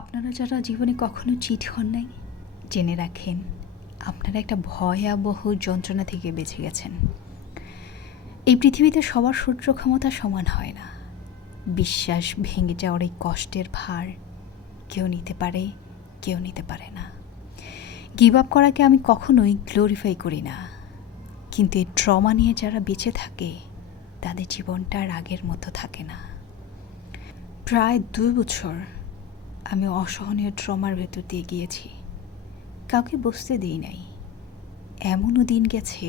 আপনারা যারা জীবনে কখনো চিট হন নাই, জেনে রাখেন আপনারা একটা ভয়াবহ যন্ত্রণা থেকে বেঁচে গেছেন। এই পৃথিবীতে সবার সহ্য ক্ষমতা সমান হয় না। বিশ্বাস ভেঙে যাওয়ার এই কষ্টের ভার কেউ নিতে পারে, কেউ নিতে পারে না। গিভ আপ করাকে আমি কখনোই গ্লোরিফাই করি না, কিন্তু এই ট্রমা নিয়ে যারা বেঁচে থাকে তাদের জীবনটা আর আগের মতো থাকে না। প্রায় 2 বছর আমি অসহনীয় ট্রমার ভেতর দিয়ে গিয়েছি। কাউকে বসতে দিই নাই। এমনও দিন গেছে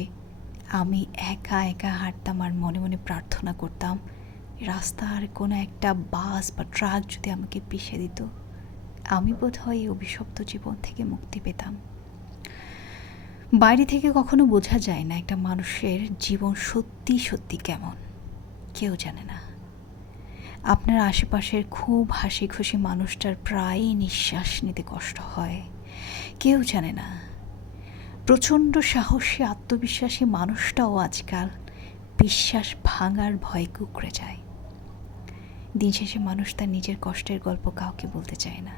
আমি একা একা হাঁটতাম আর মনে মনে প্রার্থনা করতাম রাস্তার কোনো একটা বাস বা ট্রাক যদি আমাকে পিষে দিত, আমি বোধহয় এই অভিশপ্ত জীবন থেকে মুক্তি পেতাম। বাইরে থেকে কখনো বোঝা যায় না একটা মানুষের জীবন সত্যি সত্যি কেমন, কেউ জানে না। আপনার আশেপাশের খুব হাসি খুশি মানুষটার প্রায়ই নিঃশ্বাস নিতে কষ্ট হয়, কেউ জানে না। প্রচণ্ড সাহসী আত্মবিশ্বাসী মানুষটাও আজকাল বিশ্বাস ভাঙার ভয়ে কুঁকড়ে যায়। দিন শেষে মানুষ তার নিজের কষ্টের গল্প কাউকে বলতে চায় না,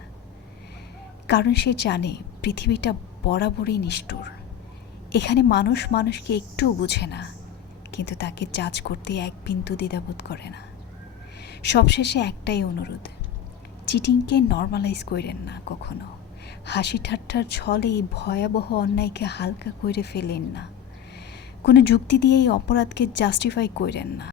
কারণ সে জানে পৃথিবীটা বরাবরই নিষ্ঠুর। এখানে মানুষ মানুষকে একটুও বুঝে না, কিন্তু তাকে জাজ করতে এক বিন্দু দ্বিধাবোধ করে না। সবশেষে একটাই অনুরোধ, চিটিংকে নর্মালাইজ করেন না কখনো। হাসি ঠাট্টার ছলে এই ভয়াবহ অন্যায়কে হালকা করে ফেলেন না। কোনো যুক্তি দিয়ে এই অপরাধকে জাস্টিফাই করেন না।